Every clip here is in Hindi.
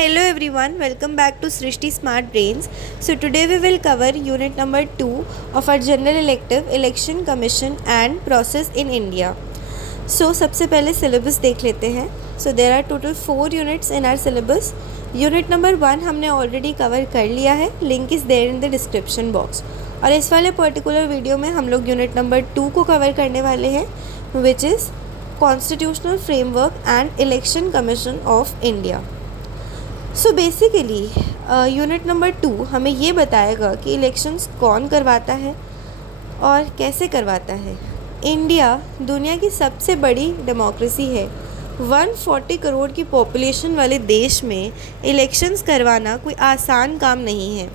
Hello everyone, welcome back to Srishti Smart Brains. So today we will cover unit number 2 of our general elective Election Commission and Process in India. So सबसे पहले syllabus देख लेते हैं. So there are total 4 units in our syllabus. Unit number 1 हमने already cover कर लिया है. Link is there in the description box. और इस वाले पर्टिकुलर वीडियो में हम लोग यूनिट नंबर 2 को कवर करने वाले हैं, which is constitutional framework and election commission of India. So basically unit number 2 हमें ये बताएगा कि इलेक्शंस कौन करवाता है और कैसे करवाता है. इंडिया दुनिया की सबसे बड़ी डेमोक्रेसी है. 140 करोड़ की पॉपुलेशन वाले देश में इलेक्शंस करवाना कोई आसान काम नहीं है.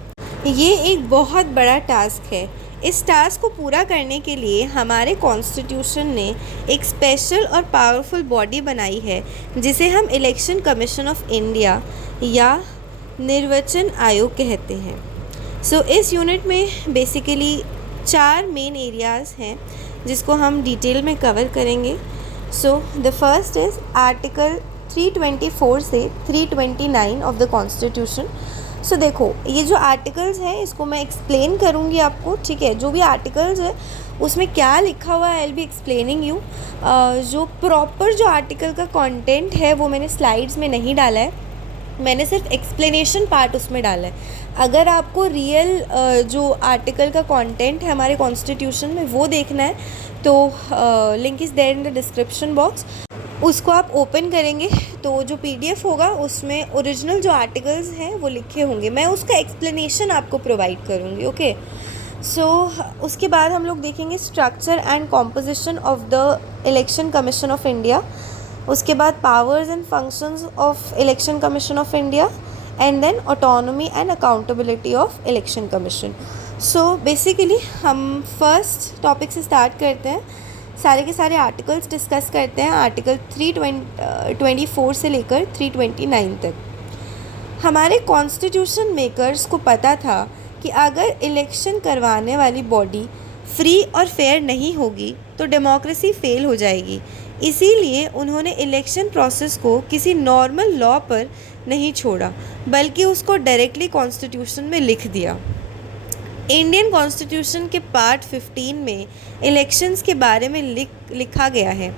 ये एक बहुत बड़ा टास्क है. इस टास्क को पूरा करने के लिए हमारे कॉन्स्टिट्यूशन ने एक स्पेशल और पावरफुल बॉडी बनाई है जिसे हम इलेक्शन कमीशन ऑफ इंडिया या निर्वाचन आयोग कहते हैं. सो इस यूनिट में बेसिकली 4 मेन एरियाज़ हैं जिसको हम डिटेल में कवर करेंगे. So the first is article 324 से 329 ऑफ द कॉन्स्टिट्यूशन. सो देखो, ये जो आर्टिकल्स हैं इसको मैं एक्सप्लेन करूँगी आपको, ठीक है. जो भी आर्टिकल्स है उसमें क्या लिखा हुआ है I will be explaining you. जो प्रॉपर जो आर्टिकल का कंटेंट है वो मैंने स्लाइड्स में नहीं डाला है, मैंने सिर्फ एक्सप्लेनेशन पार्ट उसमें डाला है. अगर आपको रियल जो आर्टिकल का कंटेंट है हमारे कॉन्स्टिट्यूशन में वो देखना है तो link is there in the description box. उसको आप ओपन करेंगे तो जो पीडीएफ होगा उसमें ओरिजिनल जो आर्टिकल्स हैं वो लिखे होंगे. मैं उसका एक्सप्लेनेशन आपको प्रोवाइड करूँगी, ओके. सो उसके बाद हम लोग देखेंगे structure and composition of the election commission of India. उसके बाद powers and functions of election commission of India and then autonomy and accountability of election commission. So basically हम फर्स्ट टॉपिक से स्टार्ट करते हैं. सारे के सारे आर्टिकल्स डिस्कस करते हैं. आर्टिकल 324 से लेकर 329 तक. हमारे कॉन्स्टिट्यूशन मेकर्स को पता था कि अगर इलेक्शन करवाने वाली बॉडी फ्री और फेयर नहीं होगी तो डेमोक्रेसी फेल हो जाएगी. इसीलिए उन्होंने इलेक्शन प्रोसेस को किसी नॉर्मल लॉ पर नहीं छोड़ा बल्कि उसको डायरेक्टली कॉन्स्टिट्यूशन में लिख दिया. इंडियन कॉन्स्टिट्यूशन के पार्ट 15 में इलेक्शंस के बारे में लिखा गया है.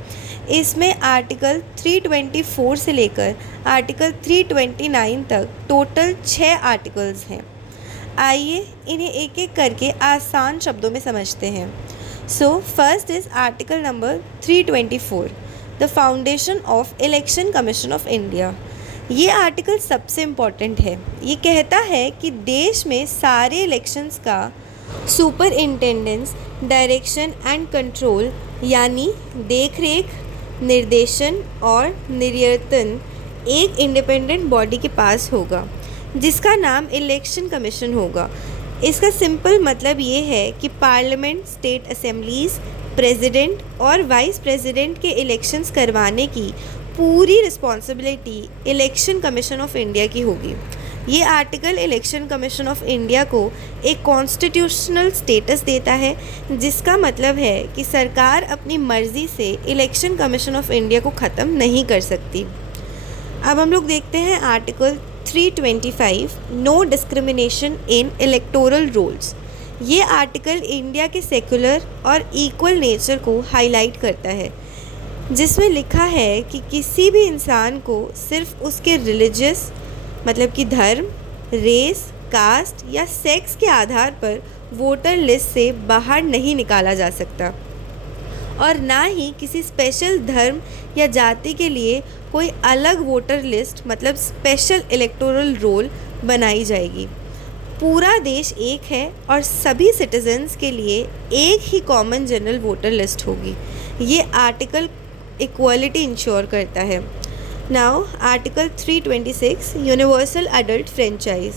इसमें आर्टिकल 324 से लेकर आर्टिकल 329 तक टोटल 6 आर्टिकल्स हैं. आइए इन्हें एक एक करके आसान शब्दों में समझते हैं. So first is article number 324, the foundation of election commission of India. ये आर्टिकल सबसे इम्पॉर्टेंट है. ये कहता है कि देश में सारे इलेक्शंस का सुपरिंटेंडेंस, डायरेक्शन एंड कंट्रोल यानी देख रेख, निर्देशन और निर्यतन एक इंडिपेंडेंट बॉडी के पास होगा जिसका नाम इलेक्शन कमीशन होगा. इसका सिंपल मतलब ये है कि पार्लियामेंट, स्टेट असेंबलीज़, प्रेसिडेंट और वाइस प्रेसिडेंट के इलेक्शंस करवाने की पूरी responsibility election commission of India की होगी. ये article election commission of India को एक कॉन्स्टिट्यूशनल स्टेटस देता है जिसका मतलब है कि सरकार अपनी मर्ज़ी से इलेक्शन कमीशन ऑफ इंडिया को ख़त्म नहीं कर सकती. अब हम लोग देखते हैं article 325, no discrimination in electoral rolls. ये आर्टिकल इंडिया के सेकुलर और इक्वल नेचर को हाईलाइट करता है जिसमें लिखा है कि किसी भी इंसान को सिर्फ उसके रिलीजियस मतलब कि धर्म, रेस, कास्ट या सेक्स के आधार पर वोटर लिस्ट से बाहर नहीं निकाला जा सकता और ना ही किसी स्पेशल धर्म या जाति के लिए कोई अलग वोटर लिस्ट मतलब स्पेशल इलेक्टोरल रोल बनाई जाएगी. पूरा देश एक है और सभी सिटीजन्स के लिए एक ही कॉमन जनरल वोटर लिस्ट होगी. ये आर्टिकल इक्वालिटी इंश्योर करता है. Now article 326, universal adult franchise.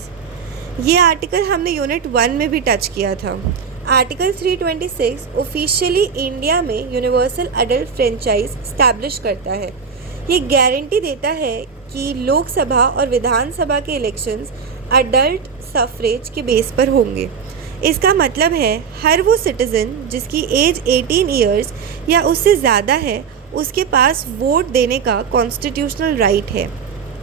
ये आर्टिकल हमने यूनिट 1 में भी टच किया था. आर्टिकल 326 ऑफिशियली इंडिया में यूनिवर्सल अडल्ट फ्रेंचाइज स्टैब्लिश करता है. ये गारंटी देता है कि लोकसभा और विधानसभा के इलेक्शंस अडल्ट सफरेज के बेस पर होंगे. इसका मतलब है हर वो सिटीज़न जिसकी एज 18 ईयर्स या उससे ज़्यादा है उसके पास वोट देने का कॉन्स्टिट्यूशनल राइट है.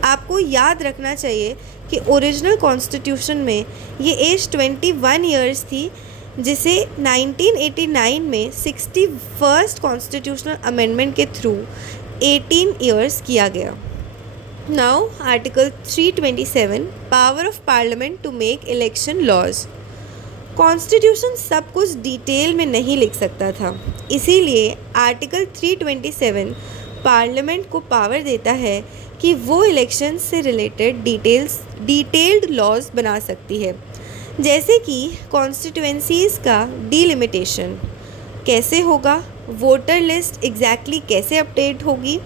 आपको याद रखना चाहिए कि ओरिजिनल कॉन्स्टिट्यूशन में ये एज 21 ईयर्स थी, जिसे 1989 में 61st कॉन्स्टिट्यूशनल अमेंडमेंट के थ्रू 18 ईयर्स किया गया। Now article 327, power of parliament to make election laws. Constitution सब कुछ डिटेल में नहीं लिख सकता था, इसीलिए आर्टिकल 327 पार्लियामेंट को पावर देता है कि वो इलेक्शन से रिलेटेड डिटेल्ड लॉज बना सकती है, जैसे कि कॉन्स्टिट्यूएंसीज़ का डिलिमिटेशन कैसे होगा, वोटर लिस्ट एग्जैक्टली कैसे अपडेट होगी।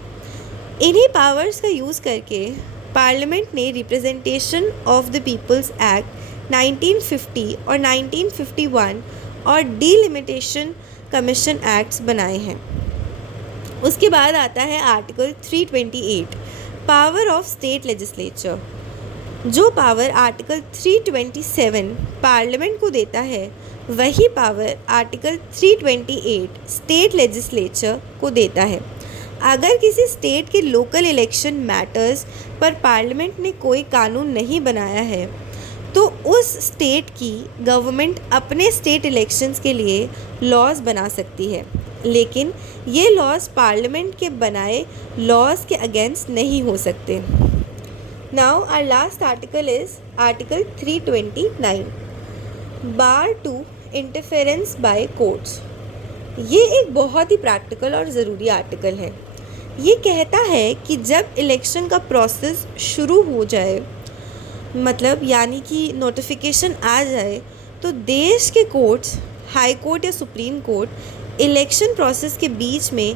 इन्हीं पावर्स का यूज़ करके पार्लियामेंट ने representation of the peoples act 1950 और 1951 और डिलिमिटेशन कमीशन एक्ट्स बनाए हैं। उसके बाद आता है article 328, power of state legislature. जो पावर आर्टिकल 327 पार्लियामेंट को देता है, वही पावर आर्टिकल 328 स्टेट लेजिस्लेचर को देता है। अगर किसी स्टेट के लोकल इलेक्शन मैटर्स पर पार्लियामेंट ने कोई कानून नहीं बनाया है, तो उस स्टेट की गवर्नमेंट अपने स्टेट इलेक्शंस के लिए लॉज बना सकती है, लेकिन ये लॉज पार्लियामेंट के बनाए लॉज के अगेंस्ट नहीं हो सकते। Now our last article is article 329, bar to interference by courts. ये एक बहुत ही प्रैक्टिकल और ज़रूरी आर्टिकल है। ये कहता है कि जब इलेक्शन का प्रोसेस शुरू हो जाए, मतलब यानी कि नोटिफिकेशन आ जाए, तो देश के कोर्ट्स, हाई कोर्ट या सुप्रीम कोर्ट इलेक्शन प्रोसेस के बीच में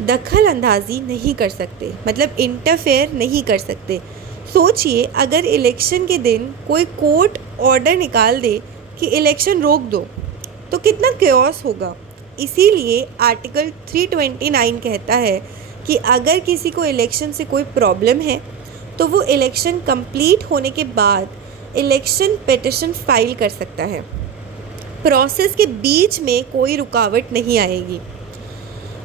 दखल अंदाजी नहीं कर सकते, मतलब इंटरफेयर नहीं कर सकते। सोचिए, अगर इलेक्शन के दिन कोई कोर्ट ऑर्डर निकाल दे कि इलेक्शन रोक दो, तो कितना केओस होगा। इसीलिए आर्टिकल 329 कहता है कि अगर किसी को इलेक्शन से कोई प्रॉब्लम है, तो वो इलेक्शन कंप्लीट होने के बाद इलेक्शन पिटिशन फाइल कर सकता है। प्रोसेस के बीच में कोई रुकावट नहीं आएगी।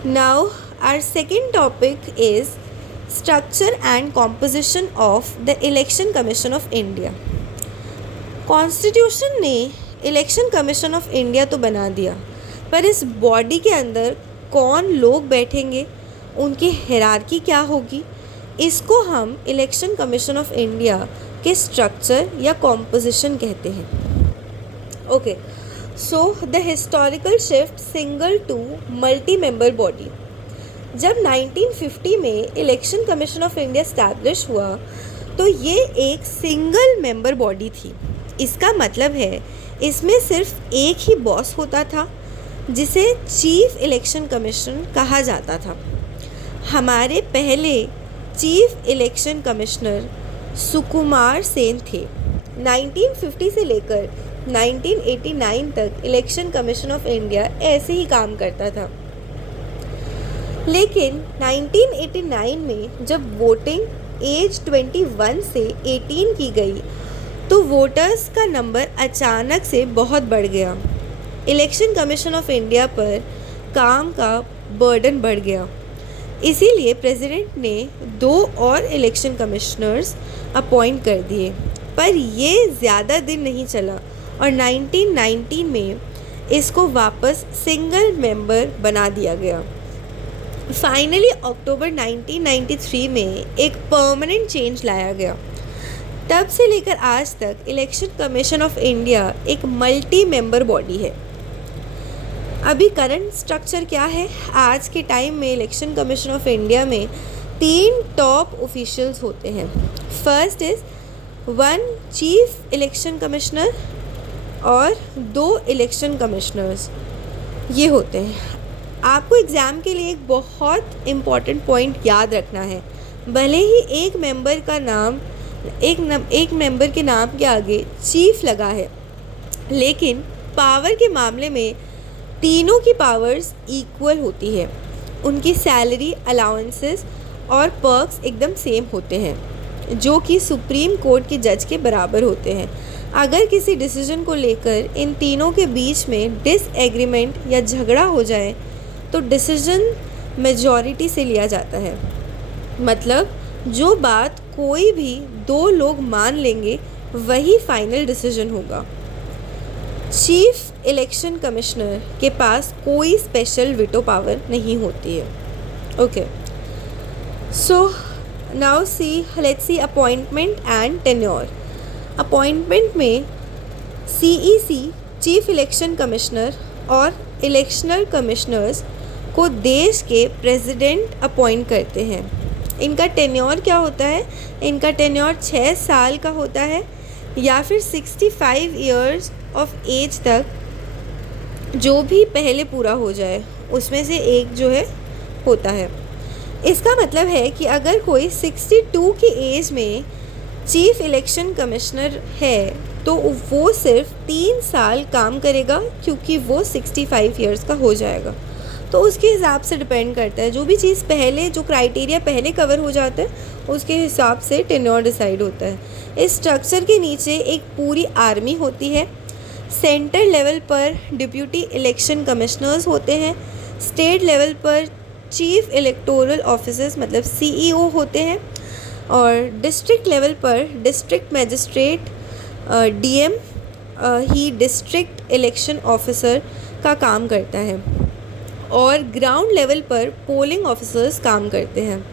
Now our second topic is structure and composition of the election commission of India. Constitution ने इलेक्शन कमीशन ऑफ इंडिया तो बना दिया, पर इस बॉडी के अंदर कौन लोग बैठेंगे, उनकी हायरार्की क्या होगी, इसको हम इलेक्शन कमीशन ऑफ इंडिया के स्ट्रक्चर या कॉम्पोजिशन कहते हैं। Okay, so the historical shift single to multi member body. जब 1950 में election commission of India establish हुआ, तो ये एक सिंगल मेंबर बॉडी थी। इसका मतलब है इसमें सिर्फ एक ही बॉस होता था, जिसे चीफ इलेक्शन कमीशन कहा जाता था। हमारे पहले chief election commissioner Sukumar Sen थे। 1950 से लेकर 1989 तक इलेक्शन कमीशन ऑफ इंडिया ऐसे ही काम करता था। लेकिन 1989 में जब वोटिंग एज 21 से 18 की गई, तो वोटर्स का नंबर अचानक से बहुत बढ़ गया। इलेक्शन कमीशन ऑफ इंडिया पर काम का बर्डन बढ़ गया। इसीलिए प्रेसिडेंट ने 2 और इलेक्शन कमिश्नर्स अपॉइंट कर दिए, पर ये ज़्यादा दिन नहीं चला और 1990 में इसको वापस सिंगल मेंबर बना दिया गया। फाइनली अक्टूबर 1993 में एक परमानेंट चेंज लाया गया। तब से लेकर आज तक इलेक्शन कमीशन ऑफ इंडिया एक मल्टी मेंबर बॉडी है। अभी करंट स्ट्रक्चर क्या है? आज के टाइम में इलेक्शन कमीशन ऑफ इंडिया में 3 टॉप ऑफिशियल्स होते हैं। First is 1 chief election commissioner और 2 इलेक्शन कमिश्नर्स, ये होते हैं। आपको एग्ज़ाम के लिए एक बहुत इम्पॉर्टेंट पॉइंट याद रखना है। भले ही एक मेंबर के नाम के आगे चीफ लगा है, लेकिन पावर के मामले में तीनों की पावर्स इक्वल होती है। उनकी सैलरी, अलाउंसेस और पर्क्स एकदम सेम होते हैं, जो कि सुप्रीम कोर्ट के जज के बराबर होते हैं। अगर किसी डिसीजन को लेकर इन तीनों के बीच में डिसएग्रीमेंट या झगड़ा हो जाए, तो डिसीजन मेजॉरिटी से लिया जाता है। मतलब जो बात कोई भी दो लोग मान लेंगे वही फाइनल डिसीजन होगा। चीफ इलेक्शन कमिश्नर के पास कोई स्पेशल वीटो पावर नहीं होती है। Okay, so now let's see appointment and tenure. Appointment में सीईसी चीफ इलेक्शन कमिश्नर और इलेक्शनल कमिश्नर्स को देश के प्रेसिडेंट अपॉइंट करते हैं। इनका टेन्योर क्या होता है? इनका टेन्योर 6 साल का होता है या फिर 65 ईयर्स ऑफ एज तक, जो भी पहले पूरा हो जाए उसमें से एक जो है होता है। इसका मतलब है कि अगर कोई 62 की एज में चीफ इलेक्शन कमिश्नर है तो वो सिर्फ 3 साल काम करेगा, क्योंकि वो 65 ईयर्स का हो जाएगा। तो उसके हिसाब से डिपेंड करता है, जो भी चीज़ पहले, जो क्राइटेरिया पहले कवर हो जाता है उसके हिसाब से टेन्योर डिसाइड होता है। इस स्ट्रक्चर के नीचे एक पूरी आर्मी होती है। सेंटर लेवल पर डिप्यूटी इलेक्शन कमिश्नर्स होते हैं। स्टेट लेवल पर चीफ इलेक्टोरल ऑफिसर्स मतलब सीईओ होते हैं। और डिस्ट्रिक्ट लेवल पर डिस्ट्रिक्ट मैजिस्ट्रेट डीएम ही डिस्ट्रिक्ट इलेक्शन ऑफिसर का काम करता है। और ग्राउंड लेवल पर पोलिंग ऑफिसर्स काम करते हैं।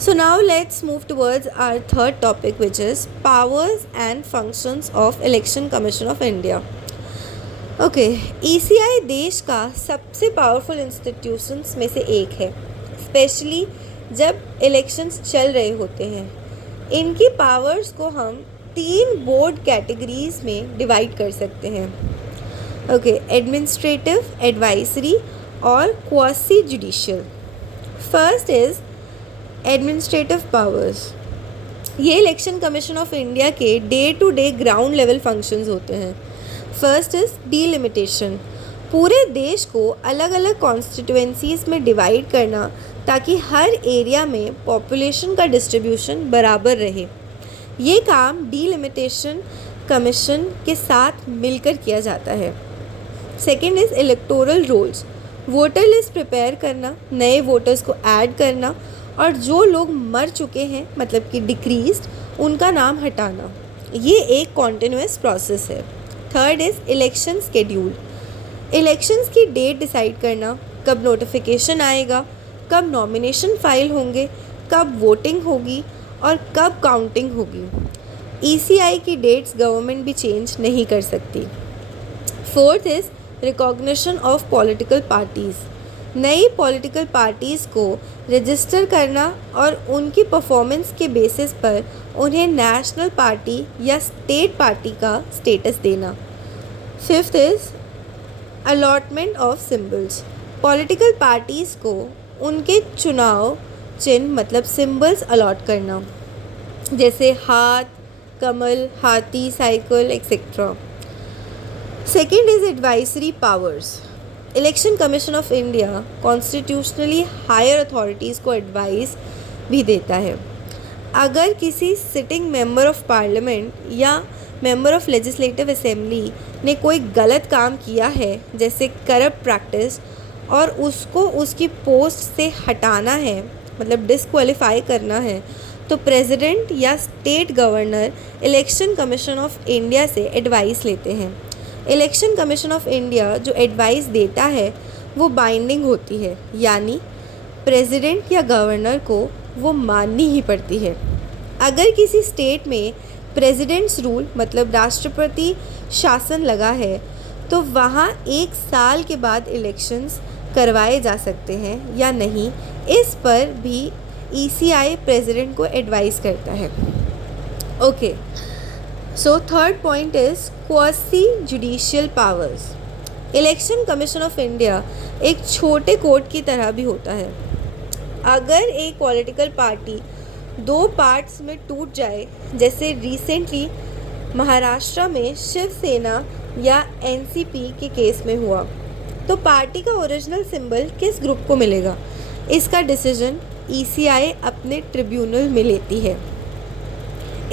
So now let's move towards our third topic, which is powers and functions of election commission of India. Okay, ECI देश का सबसे पावरफुल इंस्टीट्यूशंस में से एक है, स्पेशली जब इलेक्शंस चल रहे होते हैं। इनकी पावर्स को हम 3 बोर्ड कैटेगरीज में डिवाइड कर सकते हैं। ओके, एडमिनिस्ट्रेटिव, एडवाइजरी और quasi judicial. First is administrative powers. ये इलेक्शन कमीशन ऑफ इंडिया के day to day ground level functions होते हैं। First is delimitation. पूरे देश को अलग अलग कॉन्स्टिट्यूएंसीज में डिवाइड करना ताकि हर एरिया में पॉपुलेशन का डिस्ट्रीब्यूशन बराबर रहे। ये काम डीलिमिटेशन कमीशन के साथ मिलकर किया जाता है। Second is electoral rolls. Voter list prepare करना, नए वोटर्स को ऐड करना और जो लोग मर चुके हैं मतलब कि डिक्रीज्ड, उनका नाम हटाना। ये एक कॉन्टिन्यूस प्रोसेस है। Third is election schedule. Elections की डेट डिसाइड करना, कब नोटिफिकेशन आएगा, कब नॉमिनेशन फाइल होंगे, कब वोटिंग होगी और कब काउंटिंग होगी। ईसीआई की डेट्स गवर्नमेंट भी चेंज नहीं कर सकती। Fourth is recognition of political parties. नई पॉलिटिकल पार्टीज़ को रजिस्टर करना और उनकी परफॉर्मेंस के बेसिस पर उन्हें नेशनल पार्टी या स्टेट पार्टी का स्टेटस देना। Fifth is allotment of symbols. Political parties को उनके चुनाव चिन्ह मतलब सिंबल्स अलॉट करना, जैसे हाथ, कमल, हाथी, cycle etcetera. Second is advisory powers. Election commission of India constitutionally higher authorities को एडवाइस भी देता है। अगर किसी सिटिंग मेंबर ऑफ पार्लियामेंट या मेंबर ऑफ लेजिस्लेटिव असेंबली ने कोई गलत काम किया है, जैसे करप्ट प्रैक्टिस, और उसको उसकी पोस्ट से हटाना है मतलब डिस्क्वालीफाई करना है, तो प्रेसिडेंट या state governor election commission of India से एडवाइस लेते हैं। इलेक्शन कमीशन ऑफ इंडिया जो एडवाइस देता है वो बाइंडिंग होती है, यानी प्रेसिडेंट या गवर्नर को वो माननी ही पड़ती है। अगर किसी स्टेट में प्रेसिडेंट्स रूल मतलब राष्ट्रपति शासन लगा है तो वहाँ 1 साल के बाद इलेक्शंस करवाए जा सकते हैं या नहीं, इस पर भी ईसीआई प्रेसिडेंट को एडवाइस करता है। Okay, so third point is quasi judicial powers. Election commission of India एक छोटे कोर्ट की तरह भी होता है। अगर एक पॉलिटिकल पार्टी 2 पार्ट्स में टूट जाए, जैसे रिसेंटली महाराष्ट्र में शिवसेना या एनसीपी के केस में हुआ, तो पार्टी का ओरिजिनल सिंबल किस ग्रुप को मिलेगा, इसका डिसीजन ईसीआई अपने ट्रिब्यूनल में लेती है।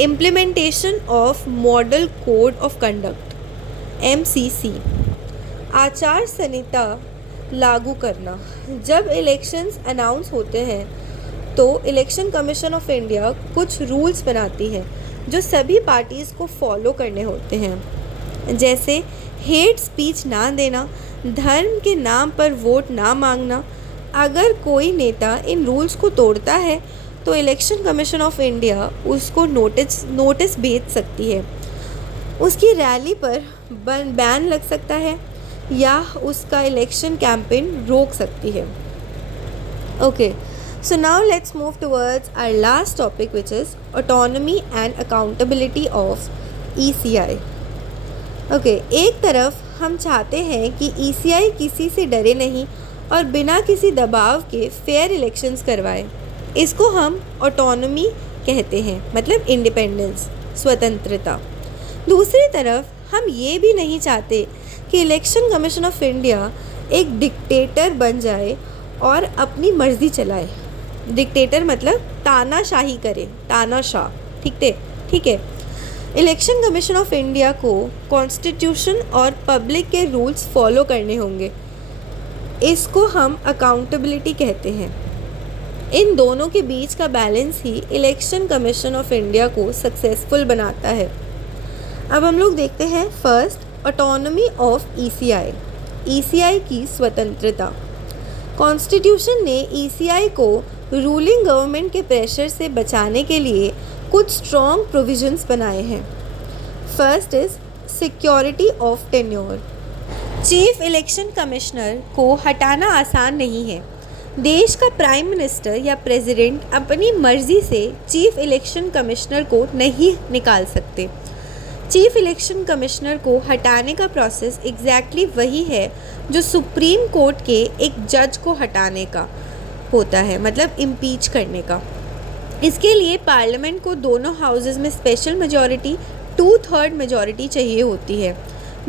Implementation of model code of conduct MCC. आचार संहिता लागू करना। जब इलेक्शंस अनाउंस होते हैं तो इलेक्शन कमीशन ऑफ इंडिया कुछ रूल्स बनाती है जो सभी पार्टीज़ को फॉलो करने होते हैं, जैसे हेट स्पीच ना देना, धर्म के नाम पर वोट ना मांगना। अगर कोई नेता इन रूल्स को तोड़ता है तो इलेक्शन कमीशन ऑफ इंडिया उसको नोटिस भेज सकती है, उसकी रैली पर बैन लग सकता है या उसका इलेक्शन कैंपेन रोक सकती है। Okay, so now let's move towards our last topic, which is autonomy and accountability of ECI. Okay, एक तरफ हम चाहते हैं कि ECI किसी से डरे नहीं और बिना किसी दबाव के फेयर इलेक्शंस करवाए। इसको हम ऑटोनॉमी कहते हैं, मतलब इंडिपेंडेंस, स्वतंत्रता। दूसरी तरफ हम ये भी नहीं चाहते कि इलेक्शन कमीशन ऑफ इंडिया एक डिक्टेटर बन जाए और अपनी मर्ज़ी चलाए। डिक्टेटर मतलब तानाशाही करे, तानाशाह, ठीक है। इलेक्शन कमीशन ऑफ इंडिया को कॉन्स्टिट्यूशन और पब्लिक के रूल्स फॉलो करने होंगे। इसको हम अकाउंटेबिलिटी कहते हैं। इन दोनों के बीच का balance he election commission of India को सक्सेसफुल बनाता है। अब हम लोग देखते हैं first, autonomy of ECI। ECI की स्वतंत्रता। कॉन्स्टिट्यूशन ने ECI को रूलिंग गवर्नमेंट के प्रेशर से बचाने के लिए कुछ स्ट्रॉन्ग प्रोविजंस बनाए हैं। First is security of tenure. Chief election commissioner को हटाना आसान नहीं है। देश का प्राइम मिनिस्टर या प्रेसिडेंट अपनी मर्ज़ी से चीफ इलेक्शन कमिश्नर को नहीं निकाल सकते। चीफ इलेक्शन कमिश्नर को हटाने का प्रोसेस एग्जैक्टली वही है जो सुप्रीम कोर्ट के एक जज को हटाने का होता है, मतलब इम्पीच करने का। इसके लिए पार्लियामेंट को दोनों हाउसेस में स्पेशल मेजॉरिटी 2/3 मेजॉरिटी चाहिए होती है,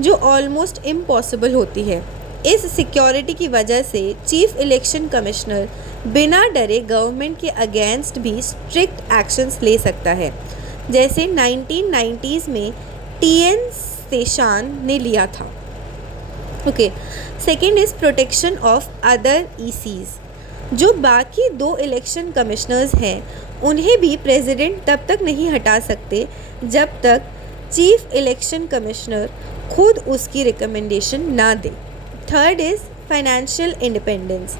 जो ऑलमोस्ट इम्पॉसिबल होती है। इस सिक्योरिटी की वजह से चीफ इलेक्शन कमिश्नर बिना डरे गवर्नमेंट के अगेंस्ट भी स्ट्रिक्ट एक्शंस ले सकता है, जैसे 1990s में TN सेशान ने लिया था। Okay, second is protection of other ECs। जो बाकी 2 इलेक्शन कमिश्नर्स हैं उन्हें भी प्रेसिडेंट तब तक नहीं हटा सकते जब तक चीफ इलेक्शन कमिश्नर खुद उसकी रिकमेंडेशन ना दे। Third is financial independence.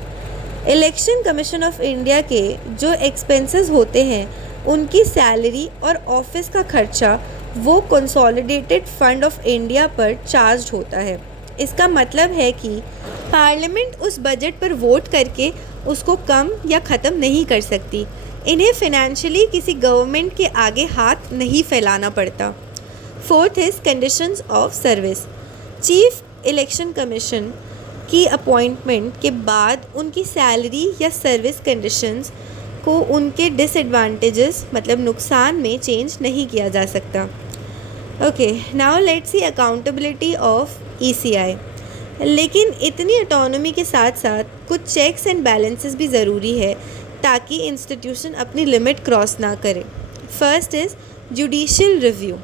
Election commission of India के जो एक्सपेंसेस होते हैं उनकी सैलरी और ऑफिस का खर्चा वो कंसोलिडेटेड फंड ऑफ इंडिया पर चार्ज होता है। इसका मतलब है कि पार्लियामेंट उस बजट पर वोट करके उसको कम या ख़त्म नहीं कर सकती। इन्हें फिनेंशियली किसी गवर्नमेंट के आगे हाथ नहीं फैलाना पड़ता। Fourth is conditions of service. Chief election commission की अपॉइंटमेंट के बाद उनकी सैलरी या सर्विस कंडीशंस को उनके डिसएडवांटेजेस मतलब नुकसान में चेंज नहीं किया जा सकता। Okay, now let's see accountability of ECI। लेकिन इतनी ऑटोनॉमी के साथ साथ कुछ चेक्स एंड बैलेंसेस भी ज़रूरी है ताकि इंस्टीट्यूशन अपनी लिमिट क्रॉस ना करे। First is judicial review.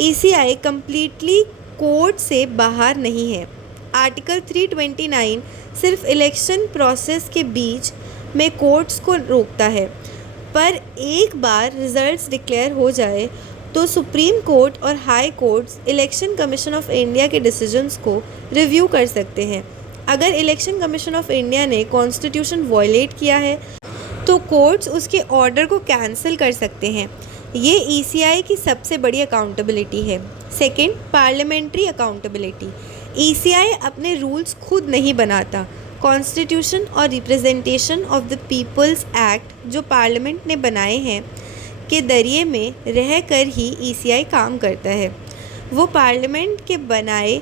ECI completely court से बाहर नहीं है। आर्टिकल 329 सिर्फ इलेक्शन प्रोसेस के बीच में कोर्ट्स को रोकता है, पर एक बार रिजल्ट्स डिक्लेयर हो जाए तो सुप्रीम कोर्ट और high courts election commission of India के डिसीजंस को रिव्यू कर सकते हैं। अगर इलेक्शन कमीशन ऑफ इंडिया ने कॉन्स्टिट्यूशन वॉयलेट किया है तो कोर्ट्स उसके ऑर्डर को कैंसिल कर सकते हैं। ये ECI की सबसे बड़ी अकाउंटेबिलिटी है। Second, parliamentary accountability. ECI अपने रूल्स खुद नहीं बनाता। कॉन्स्टिट्यूशन और representation of the peoples act जो पार्लियामेंट ने बनाए हैं के दरिए में रह कर ही ECI काम करता है। वो पार्लियामेंट के बनाए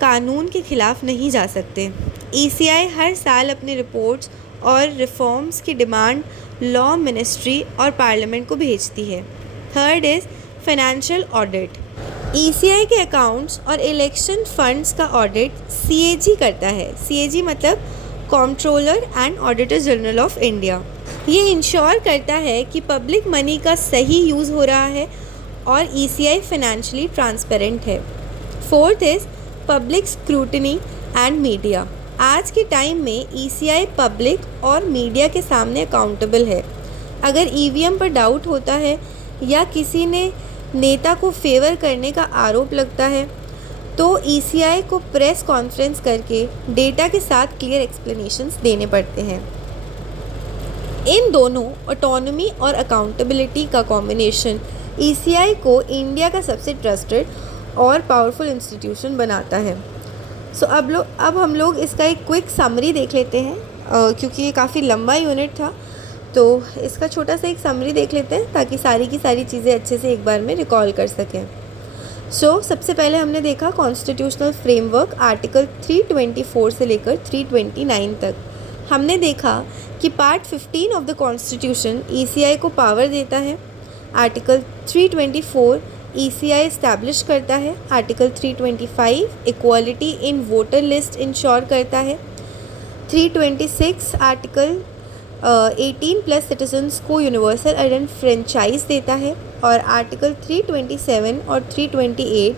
कानून के खिलाफ नहीं जा सकते। ECI हर साल अपनी रिपोर्ट्स और रिफॉर्म्स की डिमांड लॉ मिनिस्ट्री और पार्लियामेंट को भेजती है। Third is financial audit. ECI के अकाउंट्स और इलेक्शन फंड्स का ऑडिट CAG करता है। CAG मतलब controller and auditor general of India. ये इंश्योर करता है कि पब्लिक मनी का सही यूज़ हो रहा है और ECI फाइनेंशियली ट्रांसपेरेंट है। Fourth is public scrutiny and media. आज के टाइम में ECI पब्लिक और मीडिया के सामने अकाउंटेबल है। अगर ईवीएम पर डाउट होता है या किसी ने नेता को फेवर करने का आरोप लगता है तो ईसीआई को प्रेस कॉन्फ्रेंस करके डेटा के साथ क्लियर एक्सप्लेनेशंस देने पड़ते हैं। इन दोनों ऑटोनॉमी और अकाउंटेबिलिटी का कॉम्बिनेशन ईसीआई को इंडिया का सबसे ट्रस्टेड और पावरफुल इंस्टीट्यूशन बनाता है। अब हम लोग इसका एक क्विक समरी देख लेते हैं, क्योंकि ये काफ़ी लंबा यूनिट था तो इसका छोटा सा एक समरी देख लेते हैं ताकि सारी की सारी चीज़ें अच्छे से एक बार में रिकॉल कर सकें। सबसे पहले हमने देखा कॉन्स्टिट्यूशनल फ्रेमवर्क आर्टिकल 324 से लेकर 329 तक। हमने देखा कि part 15 of the constitution ECI को पावर देता है। आर्टिकल 324 ईसीआई इस्टेब्लिश करता है। Article 325 equality in voter list ensure करता है। 326 आर्टिकल 18+ सिटीजन्स को यूनिवर्सल आइडेंट फ्रेंचाइज देता है। और आर्टिकल 327 और 328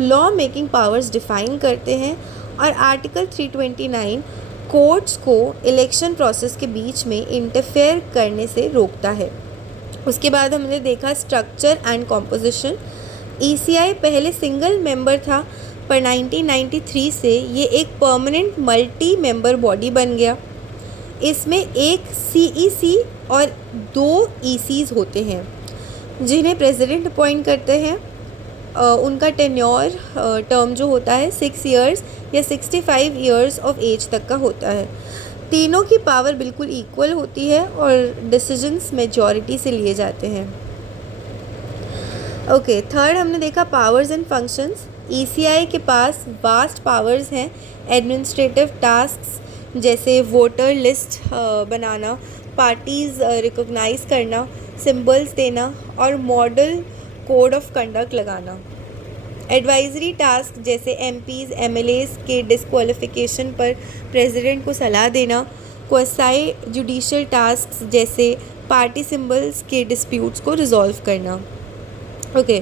लॉ मेकिंग पावर्स डिफाइन करते हैं। और आर्टिकल 329 कोर्ट्स को इलेक्शन प्रोसेस के बीच में इंटरफेयर करने से रोकता है। उसके बाद हमने देखा स्ट्रक्चर एंड कॉम्पोजिशन। ईसीआई पहले सिंगल मेंबर था, पर 1993 से ये एक परमानेंट मल्टी मेंबर बॉडी बन गया। इसमें एक सीईसी और 2 ईसीज होते हैं जिन्हें प्रेसिडेंट अपॉइंट करते हैं। उनका टेन्योर टर्म जो होता है 6 इयर्स या 65 इयर्स ऑफ एज तक का होता है। तीनों की पावर बिल्कुल इक्वल होती है और डिसीजंस मेजॉरिटी से लिए जाते हैं। ओके, थर्ड हमने देखा पावर्स एंड फंक्शंस। ईसीआई के पास वास्ट पावर्स हैं। एडमिनिस्ट्रेटिव टास्क्स जैसे वोटर लिस्ट बनाना, पार्टीज़ रिकॉग्नाइज करना, सिंबल्स देना और मॉडल कोड ऑफ कंडक्ट लगाना। एडवाइजरी टास्क जैसे एमपीज़ एमएलएज़ के डिस्क्वालिफिकेशन पर प्रेसिडेंट को सलाह देना। क्वासी जुडिशियल टास्क जैसे पार्टी सिंबल्स के डिस्प्यूट्स को रिजॉल्व करना। ओके,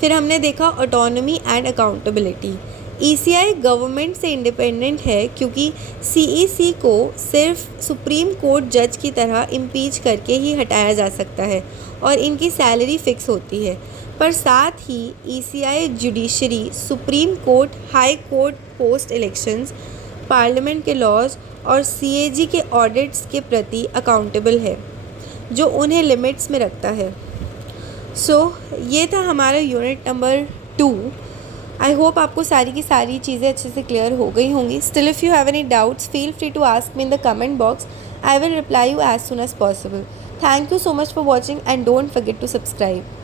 फिर हमने देखा autonomy and accountability. ECI government से इंडिपेंडेंट है क्योंकि सीईसी को सिर्फ सुप्रीम कोर्ट जज की तरह इम्पीच करके ही हटाया जा सकता है और इनकी सैलरी फिक्स होती है। पर साथ ही ECI judiciary, supreme court, high court post elections, parliament के लॉज और सीएजी के ऑडिट्स के प्रति अकाउंटेबल है, जो उन्हें लिमिट्स में रखता है। ये था हमारा यूनिट नंबर 2। आई होप आपको सारी की सारी चीज़ें अच्छे से क्लियर हो गई होंगी। Still if you have any doubts feel free to ask me in the comment box. I will reply you as soon as possible. Thank you so much for watching and don't forget to subscribe.